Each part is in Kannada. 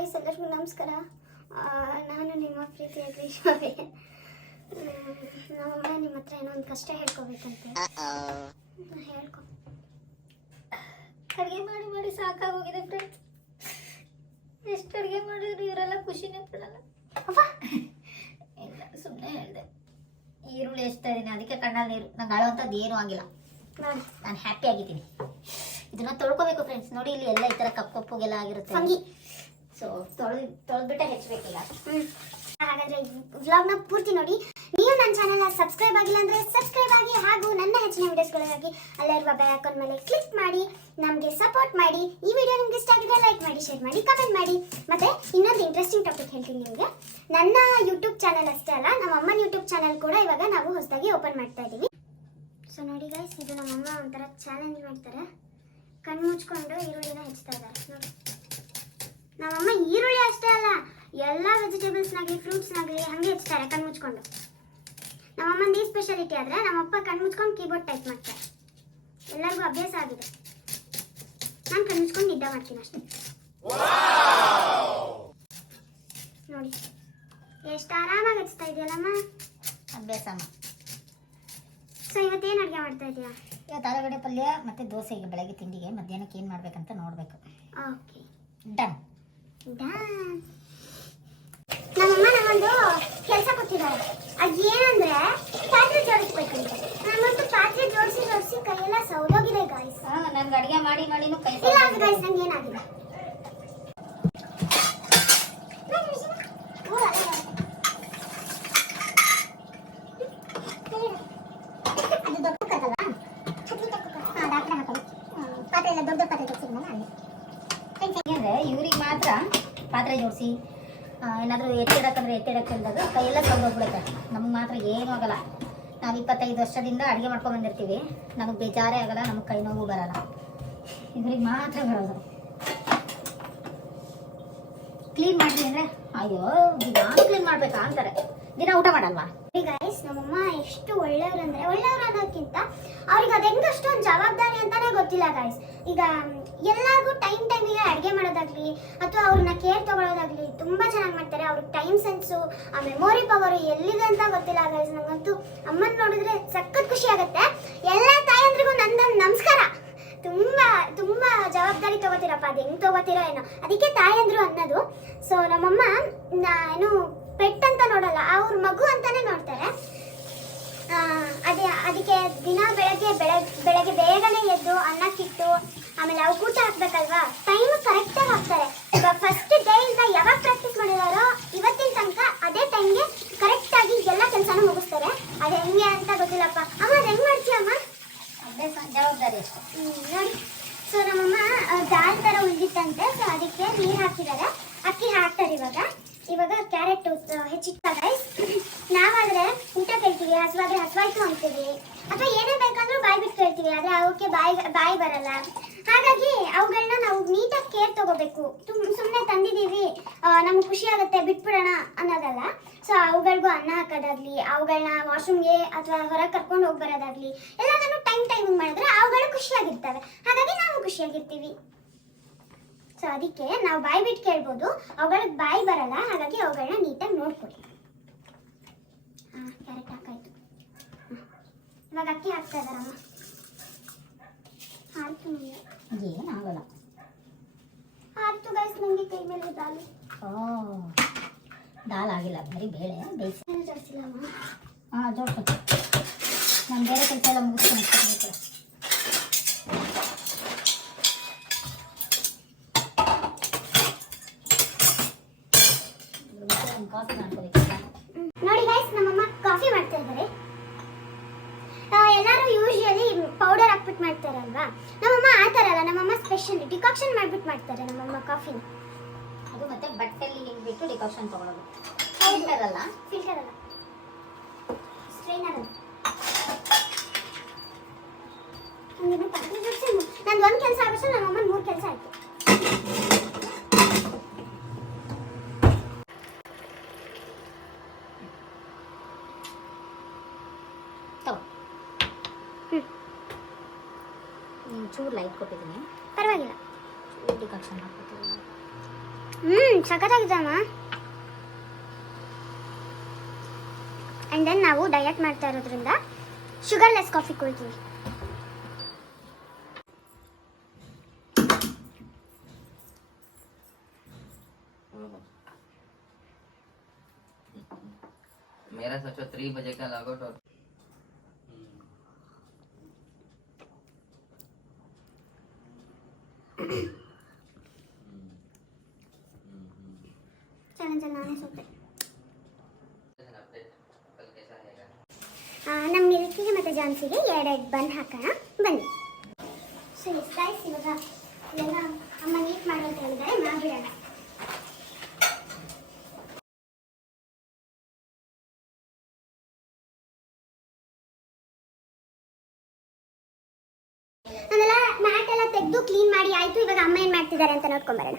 ಗೈಸ್ ಎಲ್ಲರಿಗೂ ನಮಸ್ಕಾರ. ನಾನು ನಿಮ್ಮ ಪ್ರೀತಿಯ ಗ್ರೀಷ್ಮವೇ. ನಮ್ಮಮ್ಮ ನಿಮ್ಮ ಹತ್ರ ಏನೋ ಒಂದು ಕಷ್ಟ ಹೇಳ್ಕೊಬೇಕಂತೆ. ಹೇಳ್ಕೊ. ಅಡುಗೆ ಮಾಡಿ ಮಾಡಿ ಸಾಕಾಗೋಗಿದೆ ಫ್ರೆಂಡ್ಸ್ ಎಷ್ಟು ಅಡುಗೆ ಮಾಡಿದ್ರು ಇವರೆಲ್ಲ ಖುಷಿನೇ ಪಡಲ್ಲ. ಇಲ್ಲ ಸುಮ್ಮನೆ ಹೇಳಿದೆ. ಈರುಳ್ಳಿ ಎಷ್ಟು ಇದೀನಿ ಅದಕ್ಕೆ ಕಣ್ಣಲ್ಲಿ ನೀರು. ನಂಗೆ ಅಳುವಂಥದ್ದು ಏನೂ ಆಗಿಲ್ಲ. ನೋಡಿ. ನಾನು ಹ್ಯಾಪಿ ಆಗಿದ್ದೀನಿ. ಇದನ್ನ ತೊಳ್ಕೊಬೇಕು ಫ್ರೆಂಡ್ಸ್ ನೋಡಿ ಇಲ್ಲಿ ಎಲ್ಲ ಈ ಥರ ಕಪ್ಪು ಕಪ್ಪುಗೆಲ್ಲ ಆಗಿರುತ್ತೆ. ಸೊ ತೊಳೆದು ತೊಳೆದ್ಬಿಟ್ಟೆ ಹೆಚ್ಚಬೇಕೀಗ. ಹಾಗಾದ್ರೆ ವ್ಲಾಗ್ನ ಪೂರ್ತಿ ನೋಡಿ. ನೀವು ನನ್ನ ಚಾನೆಲ್ ಸಬ್ಸ್ಕ್ರೈಬ್ ಆಗಿಲ್ಲ ಅಂದ್ರೆ ಸಬ್ಸ್ಕ್ರೈಬ್ ಆಗಿ ಹಾಗೂ ನನ್ನ ಹೆಚ್ಚಿನ ವಿಡಿಯೋಸ್ಗಳಿಗಾಗಿ ಅಲ್ಲಿರುವ ಬೆಲ್ ಐಕಾನ್ ಮೇಲೆ ಕ್ಲಿಕ್ ಮಾಡಿ ನಮಗೆ ಸಪೋರ್ಟ್ ಮಾಡಿ. ಈ ವಿಡಿಯೋ ನಿಮ್ಗೆ ಇಷ್ಟ ಆಗಿದ್ರೆ ಲೈಕ್ ಮಾಡಿ ಶೇರ್ ಮಾಡಿ ಕಮೆಂಟ್ ಮಾಡಿ. ಮತ್ತೆ ಇನ್ನೊಂದು ಇಂಟ್ರೆಸ್ಟಿಂಗ್ ಟಾಪಿಕ್ ಹೇಳ್ತೀನಿ ನಿಮಗೆ. ನನ್ನ ಯೂಟ್ಯೂಬ್ ಚಾನಲ್ ಅಷ್ಟೇ ಅಲ್ಲ ನಮ್ಮ ಅಮ್ಮನ ಯೂಟ್ಯೂಬ್ ಚಾನೆಲ್ ಕೂಡ ಇವಾಗ ನಾವು ಹೊಸದಾಗಿ ಓಪನ್ ಮಾಡ್ತಾ ಇದ್ದೀವಿ ಸೊ ನೋಡಿ ಗೈಸ್ ಇದು ನಮ್ಮಮ್ಮ ಒಂಥರ ಚಾಲೆಂಜ್ ಮಾಡ್ತಾರೆ. ಕಣ್ಣು ಮುಚ್ಕೊಂಡು ಈರುಳ್ಳಿನ ಹೆಚ್ಚ್ತಾ ಇದ್ದಾರೆ. ನೋಡಿ. ನಮ್ಮಮ್ಮ ಈರುಳ್ಳಿ ಅಷ್ಟೇ ಅಲ್ಲ ಎಲ್ಲ ವೆಜಿಟೇಬಲ್ಸ್ನಾಗಲಿ ಫ್ರೂಟ್ಸ್ನಾಗಲಿ ಹಂಗೆ ಹೆಚ್ಚುತ್ತಾರೆ ಕಣ್ಣು ಮುಚ್ಕೊಂಡು. ನಮ್ಮಮ್ಮಂದು ಈ ಸ್ಪೆಷಾಲಿಟಿ ಆದರೆ ನಮ್ಮಪ್ಪ ಕಣ್ಣು ಮುಚ್ಕೊಂಡು ಕೀಬೋರ್ಡ್ ಟೈಪ್ ಮಾಡ್ತಾರೆ. ಎಲ್ಲರಿಗೂ ಅಭ್ಯಾಸ ಆಗಿದೆ. ನಾನು ಕಣ್ಣು ಮುಚ್ಕೊಂಡು ನಿದ್ದೆ ಮಾಡ್ತೀನಿ ಅಷ್ಟೇ. ನೋಡಿ ಎಷ್ಟು ಆರಾಮಾಗಿ ಹಚ್ತಾ ಇದೆಯಲ್ಲಮ್ಮ? ಅಭ್ಯಾಸ ಸೊ ಇವತ್ತೇನು ಅಡುಗೆ ಮಾಡ್ತಾ ಇದೆಯಾ? ಇವತ್ತು ಆಲೂಗಡ್ಡೆ ಪಲ್ಯ ಮತ್ತು ದೋಸೆಗೆ ಬೆಳಗ್ಗೆ ತಿಂಡಿಗೆ ಮಧ್ಯಾಹ್ನಕ್ಕೆ ಏನು ಮಾಡ್ಬೇಕಂತ ನೋಡಬೇಕು. ಓಕೆ ಡನ್ ನಮ್ಮಮ್ಮ ನಮ್ಮೊಂದು ಕೆಲಸ ಕೊಟ್ಟಿದ್ದಾರೆ. ಅದು ಏನಂದ್ರೆ ಪಾತ್ರೆ ಜೋಡಿಸ್ಬೇಕಂತೆ. ನಮ್ಮಂತೂ ಪಾತ್ರೆ ಜೋಡಿಸಿ ಜೋಡಿಸಿ ಕೈಯೆಲ್ಲ ಸೌದೋಗಿದೆ ಗಾಯ್ಸ್ ಹಾಂ ನನ್ಗೆ ಅಡುಗೆ ಮಾಡಿ ಮಾಡಿನೂ ಕೈ ಇಲ್ಲ ಅದು ಗಾಯ್ಸ್ ನಂಗೆ ಏನಾಗಿಲ್ಲ ಅದು ದೊಡ್ಡ ಕುಕ್ಕರ್ ಅಲ್ವಾ? ಹಾ, ಅದು ಆ ಕಡೆ ಹಾಕೋದು. ಹ್ಮ್, ಪಾತ್ರೆ ಎಲ್ಲ ದೊಡ್ಡ ದೊಡ್ಡ ಪಾತ್ರೆ ಜೋಡಿಸಿದ್ನಲ್ಲ ಅಲ್ಲಿ. ಅಂದರೆ ಇವ್ರಿಗೆ ಮಾತ್ರ ಪಾತ್ರೆ ಜೋಡಿಸಿ ಏನಾದರೂ ಎತ್ತಿಡಕ್ಕೆ ಅಂದಾಗ ಕೈಯೆಲ್ಲ ಸೌದೋಗ್ಬಿಡುತ್ತೆ ನಮಗೆ ಮಾತ್ರ ಏನೂ ಆಗಲ್ಲ. ನಾವು ಇಪ್ಪತ್ತೈದು ವರ್ಷದಿಂದ ಅಡುಗೆ ಮಾಡ್ಕೊಂಡು ಬಂದಿರ್ತೀವಿ. ನಮಗೆ ಬೇಜಾರೇ ಆಗಲ್ಲ, ನಮಗೆ ಕೈ ನೋವು ಬರಲ್ಲ. ಇದ್ರಿಗೆ ಮಾತ್ರ ಬರೋದು. ಕ್ಲೀನ್ ಮಾಡ್ರಿ ಅಂದರೆ, ಅಯ್ಯೋ, ದಿನ ಕ್ಲೀನ್ ಮಾಡ್ಬೇಕಾ ಅಂತಾರೆ. ದಿನ ಊಟ ಮಾಡಲ್ವಾ? ಗೈಸ್ ನಮ್ಮಮ್ಮ ಎಷ್ಟು ಒಳ್ಳೆಯವ್ರು ಅಂದರೆ ಒಳ್ಳೆಯವ್ರು ಅನ್ನೋಕ್ಕಿಂತ ಅವ್ರಿಗೆ ಅದು ಹೆಂಗೆ ಜವಾಬ್ದಾರಿ ಅಂತಾನೆ ಗೊತ್ತಿಲ್ಲ ಗೈಸ್ ಈಗ ಎಲ್ಲರಿಗೂ ಟೈಮ್ ಟೈಮಿಗೆ ಅಡುಗೆ ಮಾಡೋದಾಗ್ಲಿ ಅಥವಾ ಅವ್ರನ್ನ ಕೇರ್ ತಗೊಳ್ಳೋದಾಗ್ಲಿ ತುಂಬಾ ಚೆನ್ನಾಗಿ ಮಾಡ್ತಾರೆ. ಅವ್ರಿಗೆ ಟೈಮ್ ಸೆನ್ಸು ಆ ಮೆಮೊರಿ ಪವರು ಎಲ್ಲಿದೆ ಅಂತ ಗೊತ್ತಿಲ್ಲ ಗೈಸ್ ನನಗಂತೂ ಅಮ್ಮನ ನೋಡಿದ್ರೆ ಸಖತ್ ಖುಷಿ ಆಗುತ್ತೆ. ಎಲ್ಲ ತಾಯಂದ್ರಿಗೂ ನಂದೊಂದು ನಮಸ್ಕಾರ. ತುಂಬಾ ತುಂಬಾ ಜವಾಬ್ದಾರಿ ತಗೋತೀರಪ್ಪ. ಅದು ಹೆಂಗ್ ತಗೋತೀರೋ ಏನೋ. ಅದಕ್ಕೆ ತಾಯಂದ್ರು ಅನ್ನೋದು. ಸೊ ನಮ್ಮಮ್ಮ, ನಾ- ಏನು ಪೆಟ್ ಅಂತ ನೋಡಲ್ಲ, ಅವ್ರ ಮಗು ಅಂತಾನೆ ನೋಡ್ತಾರೆ. ಅದೇ, ಅದಕ್ಕೆ ದಿನ ಬೆಳಗ್ಗೆ ಬೆಳಗ್ಗೆ ಬೇಗನೆ ಎದ್ದು ಅನ್ನಕ್ಕಿಟ್ಟು ಆಮೇಲೆ ಅವು ಊಟ ಹಾಕ್ಬೇಕಲ್ವಾ? ಟೈಮ್ ಕರೆಕ್ಟಾಗಿ ಹಾಕ್ತಾರೆ ಫಸ್ಟ್ ಡೇ ಇಂದ ಯಾವಾಗ ಪ್ರಾಕ್ಟೀಸ್ ಮಾಡಿದಾರೋ ಇವತ್ತಿನ ತನಕ ಅದೇ ಟೈಮ್ಗೆ ಕರೆಕ್ಟಾಗಿ ಎಲ್ಲ ಕೆಲಸನೂ ಮುಗಿಸ್ತಾರೆ ಅದು ಹೆಂಗೆ ಅಂತ ಗೊತ್ತಿಲ್ಲಪ್ಪ ಅಮ್ಮ ಅದು ಹೆಂಗ್ ಮಾಡ್ತೀಯಮ್ಮ ಅಭ್ಯಾಸ ಜವಾಬ್ದಾರಿ ಅಷ್ಟೇ ಹ್ಮ್, ನೋಡಿ ಸೊ ನಮ್ಮಮ್ಮ ಆ, ದಾಲ್ ತರ ಉಳಿದಿತ್ತಂತೆ ಸೊ ಅದಕ್ಕೆ ನೀರು ಹಾಕಿದ್ದಾರೆ ಅಕ್ಕಿ ಹಾಕ್ತಾರೆ ಇವಾಗ ಕ್ಯಾರೆಟ್ ಹೆಚ್ಚಿಟ್ಟಾಗ ನಾವಾದ್ರೆ ಊಟ ಕೇಳ್ತೀವಿ ಹಸುವಾದ್ರೆ ಹಸುವಾಯ್ತು ಅಂತೀವಿ. ಅಥವಾ ಏನೇ ಬೇಕಂದ್ರೂ ಬಾಯಿ ಬಿಟ್ಟು ಕೇಳ್ತೀವಿ, ಆದ್ರೆ ಅವಕ್ಕೆ ಬಾಯಿ ಬಾಯಿ ಬರಲ್ಲ. ಹಾಗಾಗಿ ಅವುಗಳನ್ನ ನಾವು ನೀಟಾಗಿ ಕೇರ್ ತಗೋಬೇಕು. ಸುಮ್ಮನೆ ತಂದಿದ್ದೀವಿ ನಮ್ಗೆ ಖುಷಿ ಆಗುತ್ತೆ, ಬಿಟ್ಬಿಡೋಣ ಅನ್ನೋದಲ್ಲ. ಸೊ ಅವುಗಳಿಗೂ ಅನ್ನ ಹಾಕೋದಾಗ್ಲಿ ಅವುಗಳನ್ನ ವಾಶ್ರೂಮ್ಗೆ ಅಥವಾ ಹೊರಗೆ ಕರ್ಕೊಂಡು ಹೋಗಿ ಬರೋದಾಗ್ಲಿ ಎಲ್ಲದನ್ನು ಟೈಮ್, ಟೈಮಿಂಗ್ ಮಾಡಿದ್ರೆ ಅವುಗಳು ಖುಷಿಯಾಗಿರ್ತವೆ. ಹಾಗಾಗಿ ನಾವು ಖುಷಿಯಾಗಿರ್ತೀವಿ. ಸೊ ಅದಕ್ಕೆ ನಾವು ಬಾಯಿ ಬಿಟ್ಟು ಕೇಳ್ಬೋದು. ಅವುಗಳಿಗೆ ಬಾಯಿ ಬರಲ್ಲ ಹಾಗಾಗಿ ಅವುಗಳನ್ನ ನೀಟಾಗಿ ನೋಡ್ಕೊಡಿ ಹಾಂ ಕ್ಯಾರೆಟ್ ಹಾಕಾಯ್ತು. ಇವಾಗ ಅಕ್ಕಿ ಹಾಕ್ತಾ ಇದಾರಮ್ಮ ಆಯ್ತು ನನಗೆ ಏನಾಗಲ್ಲ. ಆಯ್ತು ಗೈಸ್ ನನಗೆ ಕೈ ಮೇಲೆ ದಾಲು. ಓ ದಾಲ್ ಆಗಿಲ್ಲ ಬರೀ ಬೇಳೆ ಬೇಯಿಸಿ. ಜಾಸ್ತಿ ಇಲ್ಲಮ್ಮ ಹಾಂ ಜೋಡ್ಸು ನಾನು ಬೇರೆ ಕೆಲಸ ಎಲ್ಲ ಮುಗಿಸ್ಕೊಂಡು ಹೋಗ್ಬೇಕು. ಒಂದು ಕಾಫಿ ಮಾಡ್ಕೋಬೇಕಲ್ಲ ನೋಡಿ ಗೈಸ್ ನಮ್ಮಮ್ಮ ಕಾಫಿ ಮಾಡ್ತಾ ಇದ್ದಾರೆ ಎಲ್ಲರೂ ಯೂಶುವಲಿ ಪೌಡರ್ ಹಾಕ್ಬಿಟ್ಟು ಮಾಡ್ತಾರಲ್ವಾ ನಮ್ಮಮ್ಮ ಆ ಥರ ಅಲ್ಲ ನಮ್ಮಮ್ಮ ಸ್ಪೆಷಲ್ ಡಿಕಾಕ್ಷನ್ ಮಾಡ್ಬಿಟ್ಟು ಮಾಡ್ತಾರೆ ನಮ್ಮಮ್ಮ ಕಾಫಿನ ಅದು ಮತ್ತೆ ಬಟ್ಟೆಲಿ ಹಿಂಗ್ಬಿಟ್ಟು ಡಿಕಾಕ್ಷನ್ ತಗೊಳ್ಳೋದು ಫಿಲ್ಟರ್ ಅಲ್ಲ? ಫಿಲ್ಟರ್ ಅಲ್ಲ. ಸ್ಟ್ರೈನರ್ ಅಲ್ಲ. ನಂದು ಒಂದು ಕೆಲಸ ಆಗಬೇಕು. ನನ್ನ ಅಮ್ಮನ ಮೂರು ಕೆಲಸ ಆಯ್ತು. ಚೂರು ಲೈಟ್ ಕೊಟ್ಟಿದ್ದೀನಿ. ಪರವಾಗಿಲ್ಲ. ಡಿಕಾಕ್ಷನ್ ಹಾಕ್ಕೊತೀನಿ ಹ್ಮ್ ಸಖತ್ತಾಗಿದ್ದಮ್ಮ ಆ್ಯಂಡ್ ದೆನ್ ನಾವು ಡಯಟ್ ಮಾಡ್ತಾ ಇರೋದ್ರಿಂದ ಶುಗರ್ಲೆಸ್ ಕಾಫಿ ಕುಡಿತೀವಿ मेरा सोचो थ्री बजे का लॉगआउट और ಚಾಲೆಂಜಲ್ಲಿ ನಮ್ಮ ಮಿಲ್ಕಿಗೆ ಮತ್ತು ಜಾನ್ಸಿಗೆ ಎರಡೆರಡು ಬನ್ ಹಾಕೋಣ ಬನ್ನಿ. ಸರಿ ಎಸ್ ಗೈಸ್ ಇವಾಗ ಇವಾಗ ಅಮ್ಮ ನೀಟ್ ಮಾಡೋದು ಹೇಳಿದರೆ ಮಾಡಿಬಿಡೋಣ ಆಮೇಲೆ ಮ್ಯಾಟ್ ಎಲ್ಲ ತೆಗೆದು ಕ್ಲೀನ್ ಮಾಡಿ ಆಯಿತು ಇವಾಗ ಅಮ್ಮ ಏನು ಮಾಡ್ತಿದ್ದಾರೆ ಅಂತ ನೋಡ್ಕೊಂಬರೋಣ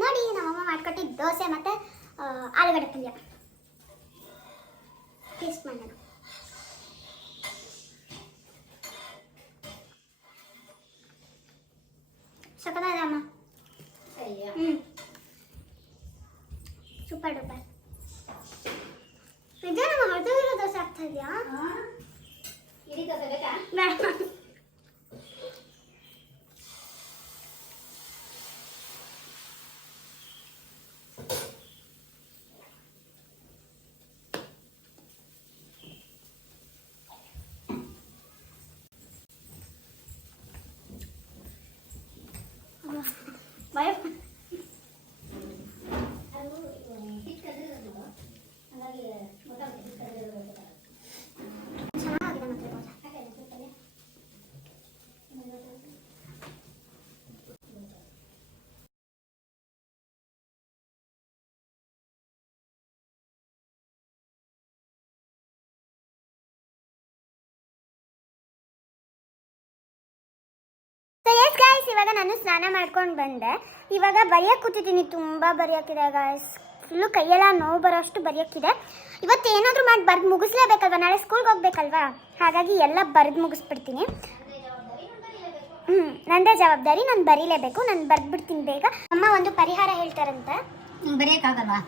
ನೋಡಿ ನಮ್ಮಮ್ಮ ಮಾಡ್ಕೊಟ್ಟಿದ್ದ ದೋಸೆ ಮತ್ತು ಆಲೂಗಡ್ಡೆ ಪಲ್ಯ. ಟೇಸ್ಟ್ ಮಾಡೋಣ ಸಕ್ಕತ್ತಾಗಿದೆ ಅಮ್ಮ ಹ್ಞೂ ಸೂಪರ್ ಡೂಪರ್ ನಿಜ ನಮ್ಮ ಹೊರಟಿರೋ ದೋಸೆ ಆಗ್ತಾ ಇದೆಯಾ ಇಡೀ ದೋಸೆ ಬೇಕಾ ಬೇಡ ಭಯ ಅದು ಎಸ್ ಗಾಯ್ಸ್ ಇವಾಗ ನಾನು ಸ್ನಾನ ಮಾಡ್ಕೊಂಡು ಬಂದೆ. ಇವಾಗ ಬರೆಯೋಕೆ ಕೂತಿದ್ದೀನಿ ತುಂಬ ಬರೆಯೋಕ್ಕಿದೆ ಗಾಯ್ಸ್ ಫುಲ್ಲು ಕೈಯೆಲ್ಲ ನೋವು ಬರೋಷ್ಟು ಬರೆಯೋಕ್ಕಿದೆ. ಇವತ್ತು ಏನಾದರೂ ಮಾಡಿ ಬರೆದು ಮುಗಿಸ್ಲೇಬೇಕಲ್ವ? ನಾಳೆ ಸ್ಕೂಲ್ಗೆ ಹೋಗ್ಬೇಕಲ್ವಾ? ಹಾಗಾಗಿ ಎಲ್ಲ ಬರೆದು ಮುಗಿಸ್ಬಿಡ್ತೀನಿ. ಹ್ಞೂ ನಂದೇ ಜವಾಬ್ದಾರಿ ನಾನು ಬರೀಲೇಬೇಕು ನಾನು ಬರೆದ್ಬಿಡ್ತೀನಿ ಬೇಗ. ಅಮ್ಮ ಒಂದು ಪರಿಹಾರ ಹೇಳ್ತಾರಂತೆ. ಬರೆಯೋಕ್ಕಾಗಲ್ವಾ?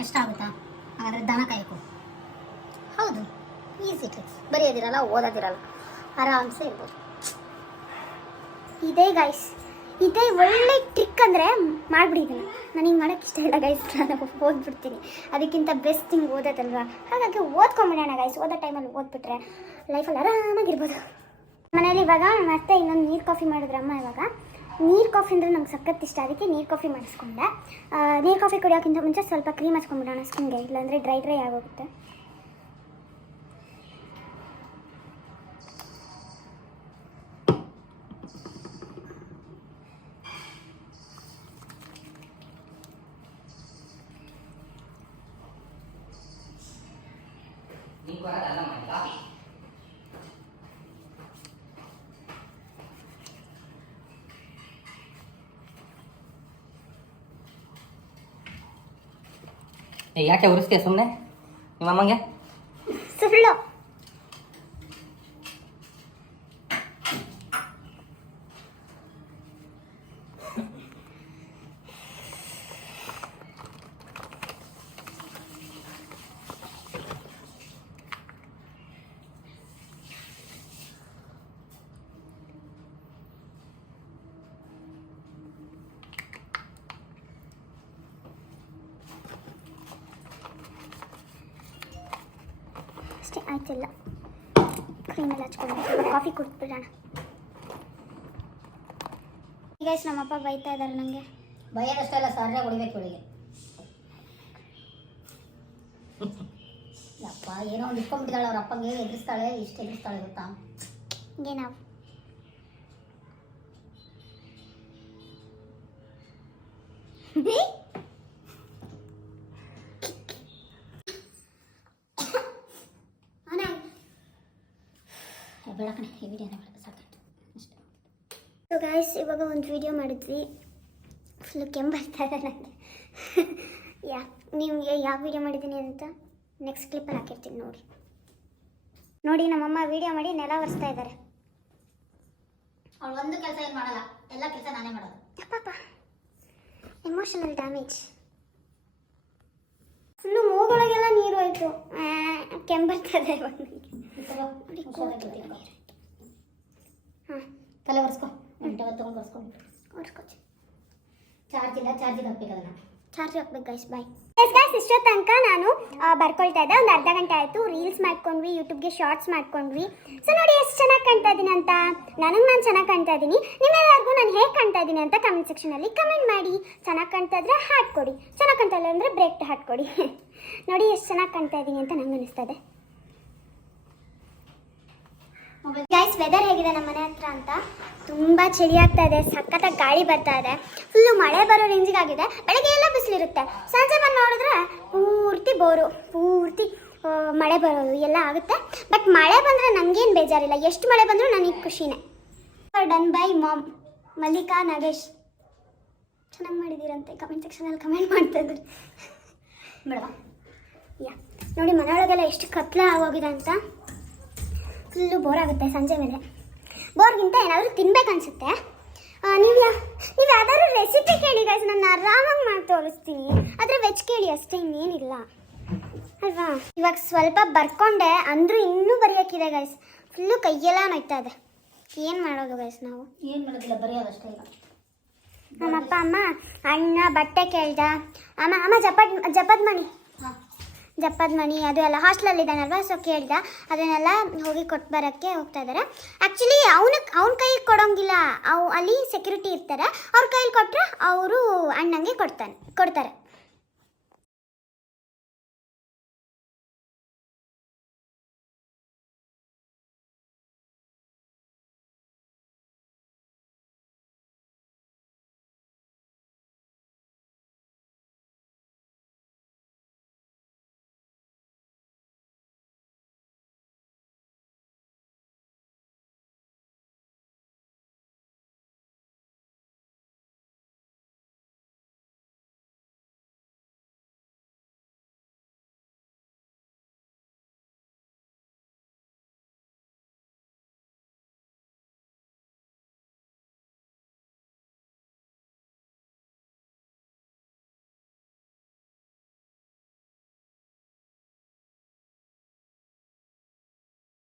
ಕಷ್ಟ ಆಗುತ್ತಾ? ಹಾಗಾದ್ರೆ ದನ ಕಾಯಕು. ಹೌದು ಈಸಿ ಟ್ರಿಕ್ಸ್ ಬರೆಯೋದಿರಲ್ಲ ಓದೋದಿರಲ್ಲ. ಆರಾಮ್ಸೆ ಇರ್ಬೋದು. ಇದೇ ಗೈಸ್ ಇದೇ ಒಳ್ಳೆ ಟ್ರಿಕ್ ಅಂದರೆ ಮಾಡಿಬಿಡಿದ್ದೀನಿ ನನಗೆ ಮಾಡೋಕ್ಕೆ ಇಷ್ಟ ಇಲ್ಲ ಗೈಸ್ ನಾನು ಓದ್ಬಿಡ್ತೀನಿ. ಅದಕ್ಕಿಂತ ಬೆಸ್ಟ್ ಥಿಂಗ್ ಓದೋದಲ್ವಾ? ಹಾಗಾಗಿ ಓದ್ಕೊಂಬಿಡೋಣ ಗೈಸ್ ಓದೋ ಟೈಮಲ್ಲಿ ಓದ್ಬಿಟ್ರೆ ಲೈಫಲ್ಲಿ ಆರಾಮಾಗಿರ್ಬೋದು. ಮನೇಲಿ ಇವಾಗ ಮತ್ತೆ ಇನ್ನೊಂದು ನೀರು ಕಾಫಿ ಮಾಡಿದ್ರೆ ಅಮ್ಮ ಇವಾಗ. ನೀರು ಕಾಫಿ ಅಂದರೆ ನಂಗೆ ಸಖತ್ ಇಷ್ಟ. ಅದಕ್ಕೆ ನೀರು ಕಾಫಿ ಮಾಡಿಸ್ಕೊಂಡೆ. ನೀರು ಕಾಫಿ ಕುಡಿಯೋಕ್ಕಿಂತ ಮುಂಚೆ ಸ್ವಲ್ಪ ಕ್ರೀಮ್ ಹಚ್ಕೊಂಡ್ಬಿಡೋಣ ಸ್ಕಿನ್ಗೆ ಇಲ್ಲಾಂದರೆ ಡ್ರೈ ಡ್ರೈ ಆಗೋಗುತ್ತೆ. ನೀನು ಕೂಡ ಅಲ್ಲ ಮಾಡಿಲ್ಲ ಏ ಯಾಕೆ ಉರಿಸ್ತೀಯ ಸುಮ್ಮನೆ ನಿಮ್ಮ ಅಮ್ಮಂಗೆ ಸುಳ್ಳು ಅಷ್ಟೇ ಆಯ್ತಿಲ್ಲ. ಕ್ರೀಮೆಲ್ಲ ಹಚ್ಕೊಂಡು ಕಾಫಿ ಕುಡಿದ್ಬಿಡೋಣ. ಗೈಸ್ ನಮ್ಮಪ್ಪ ಬೈತಾ ಇದ್ದಾರೆ ನನಗೆ ಬೈಯೋದಷ್ಟೆಲ್ಲ ಸರ್ರೆ ಹೊಡಿಬೇಕು ಇವಳಿಗೆ. ಯಪ್ಪ ಏನೋ ಒಂದು ಇಟ್ಕೊಂಡ್ಬಿಟ್ಟಿದ್ದಾಳೆ ಅವ್ರ ಅಪ್ಪಂಗೆ ಎದುರಿಸ್ತಾಳೆ ಇಷ್ಟು ಎದುರಿಸ್ತಾಳೆ ಗೊತ್ತಾ? ಹಿಂಗೆ ನಾವು. ಬೇಡ ಕಣೆ ಈ ವಿಡಿಯೋನ ಬೇಡ ಸಾಕಾಯ್ತು ಅಷ್ಟೇ ಸೊ ಗಾಯ್ಸ್ ಇವಾಗ ಒಂದು ವಿಡಿಯೋ ಮಾಡಿದ್ವಿ. ಫುಲ್ಲು ಕೆಮ್ಮು ಬರ್ತಾ ಇದೆ ನನಗೆ ಯಾ ನಿಮಗೆ ಯಾವ ವಿಡಿಯೋ ಮಾಡಿದ್ದೀನಿ ಅಂತ ನೆಕ್ಸ್ಟ್ ಕ್ಲಿಪ್ಪಲ್ಲಿ ಹಾಕಿರ್ತೀನಿ ನೋಡಿ. ನೋಡಿ ನಮ್ಮಮ್ಮ ವಿಡಿಯೋ ಮಾಡಿ ನೆಲ ಒರೆಸ್ತಾ ಇದ್ದಾರೆ ಅವಳು ಒಂದು ಕೆಲಸ ಏನು ಮಾಡಲ್ಲ. ಎಲ್ಲ ಕೆಲಸ ನಾನೇ ಮಾಡೋದು. ಪಾಪ ಎಮೋಷನಲ್ ಡ್ಯಾಮೇಜ್ ಫುಲ್ಲು ಮೂಗೊಳಗೆಲ್ಲ ನೀರು ಹೋಯ್ತು. ಕೆಂಬರ್ತದೆ ನೋಡಿ ತಲೆ ಒರೆಸ್ಕೊ ತಗೊಂಡು ಒರೆಸ್ಕೊಂಡು ಒರೆಸ್ಕೊಚ್ಚು ಚಾರ್ಜ್ ಇಲ್ಲ ಚಾರ್ಜಿಗೆ ಹಾಕ್ಬೇಕು ಅದನ್ನ. ಚಾರ್ಜ್ ಹಾಕ್ಬೇಕು ಗೈಸ್ ಬಾಯ್ ಎಸ್ ಗೈಸ್ ಇಷ್ಟೋ ತನಕ ನಾನು ಬರ್ಕೊಳ್ತಾ ಇದ್ದೆ ಒಂದು ಅರ್ಧ ಗಂಟೆ ಆಯಿತು ರೀಲ್ಸ್ ಮಾಡ್ಕೊಂಡ್ವಿ ಯೂಟ್ಯೂಬ್ಗೆ ಶಾರ್ಟ್ಸ್ ಮಾಡ್ಕೊಂಡ್ವಿ. ಸೊ ನೋಡಿ ಎಷ್ಟು ಚೆನ್ನಾಗಿ ಕಾಣ್ತಾ ಇದ್ದೀನಿ ಅಂತ ನನಗೆ ನಾನು ಚೆನ್ನಾಗಿ ಕಾಣ್ತಾ ಇದ್ದೀನಿ ನಿಮ್ಮೆಲ್ಲರಿಗೂ ನಾನು ಹೇಗೆ ಕಾಣ್ತಾ ಇದ್ದೀನಿ ಅಂತ ಕಮೆಂಟ್ ಸೆಕ್ಷನಲ್ಲಿ ಕಮೆಂಟ್ ಮಾಡಿ. ಚೆನ್ನಾಗಿ ಕಾಣ್ತಾ ಇದ್ರೆ ಚೆನ್ನಾಗಿ ಕಾಣ್ತಾ ಇಲ್ಲ ಅಂದರೆ ಬ್ರೇಕ್ ಹಾಕ್ಕೊಡಿ ನೋಡಿ ಎಷ್ಟು ಚೆನ್ನಾಗಿ ಕಾಣ್ತಾ ಇದ್ದೀನಿ ಅಂತ ನನಗೆ ಅನಿಸ್ತಾ ಇದೆ. ಗೈಸ್ ವೆದರ್ ಹೇಗಿದೆ ನಮ್ಮ ಮನೆ ಹತ್ರ ಅಂತ? ತುಂಬ ಚಳಿ ಆಗ್ತಾ ಇದೆ, ಸಖತ್ತಾಗಿ ಗಾಳಿ ಬರ್ತಾ ಇದೆ. ಫುಲ್ಲು ಮಳೆ ಬರೋ ರೇಂಜಿಗಾಗಿದೆ ಬೆಳಗ್ಗೆ ಎಲ್ಲ ಬಿಸಿಲಿರುತ್ತೆ. ಸಂಜೆ ಬಂದು ನೋಡಿದ್ರೆ ಪೂರ್ತಿ ಬೋರು, ಪೂರ್ತಿ ಮಳೆ ಬರೋದು ಎಲ್ಲ ಆಗುತ್ತೆ. ಬಟ್ ಮಳೆ ಬಂದರೆ ನನಗೇನು ಬೇಜಾರಿಲ್ಲ. ಎಷ್ಟು ಮಳೆ ಬಂದರೂ ನನಗೆ ಖುಷಿನೇ. Done bye mom Mallika, Nagesh. ಚೆನ್ನಾಗಿ ಮಾಡಿದ್ದೀರಂತೆ ಕಮೆಂಟ್ ಸೆಕ್ಷನಲ್ಲಿ ಕಮೆಂಟ್ ಮಾಡ್ತಾ ಇದ್ರು. ಯಾ ನೋಡಿ, ಮನೆಯೊಳಗೆಲ್ಲ ಎಷ್ಟು ಕತ್ಲ ಆಗೋಗಿದೆ ಅಂತ. ಫುಲ್ಲು ಬೋರ್ ಆಗುತ್ತೆ ಸಂಜೆ ಮೇಲೆ. ಬೋರ್ಗಿಂತ ಏನಾದರೂ ತಿನ್ಬೇಕನ್ಸುತ್ತೆ ಅನಿಸುತ್ತೆ? ನೀವು ನೀವು ಯಾವ್ದಾದ್ರು ರೆಸಿಪಿ ಕೇಳಿ ಗೈಸ್ ನಾನು ಆರಾಮಾಗಿ ಮಾಡಿ ತೋರಿಸ್ತೀನಿ ಆದರೆ ವೆಜ್ ಕೇಳಿ ಅಷ್ಟೇ ಇನ್ನೇನಿಲ್ಲ. ಅಲ್ವಾ? ಇವಾಗ ಸ್ವಲ್ಪ ಬರ್ಕೊಂಡೆ ಅಂದರೂ ಇನ್ನೂ ಬರೆಯೋಕ್ಕಿದೆ ಗೈಸ್ ಫುಲ್ಲು ಕೈಯೆಲ್ಲ ನೋಯ್ತಾ ಇದೆ. ಏನು ಮಾಡೋದು ಗೈಸ್ ನಾವು? ಏನು ಮಾಡೋದಿಲ್ಲ ಬರೆಯೋದಷ್ಟೇ ನಮ್ಮ ನಮ್ಮಪ್ಪ ಅಮ್ಮ ಅಣ್ಣ ಬಟ್ಟೆ ಕೇಳ್ದ. ಅಮ್ಮ ಅಮ್ಮ ಜಪದ್ ಜಪದ್ ಮಣಿ. ಹಾಂ. ಜಪ್ಪದ ಮಣಿ ಅದು ಎಲ್ಲ ಹಾಸ್ಟೆಲಲ್ಲಿ ಇದ್ದಾನಲ್ವಾ ಸೊ ಕೇಳಿದ. ಅದನ್ನೆಲ್ಲ ಹೋಗಿ ಕೊಟ್ಟು ಬರೋಕ್ಕೆ ಹೋಗ್ತಾ ಇದ್ದಾರೆ ಆ್ಯಕ್ಚುಲಿ ಅವನಕ್ಕೆ ಅವ್ನ ಕೈಗೆ ಕೊಡೋಂಗಿಲ್ಲ. ಅವು ಅಲ್ಲಿ ಸೆಕ್ಯೂರಿಟಿ ಇರ್ತಾರೆ. ಅವ್ರ ಕೈಲಿ ಕೊಟ್ಟರೆ ಅವರು ಅಣ್ಣಂಗೆ ಕೊಡ್ತಾನೆ, ಕೊಡ್ತಾರೆ.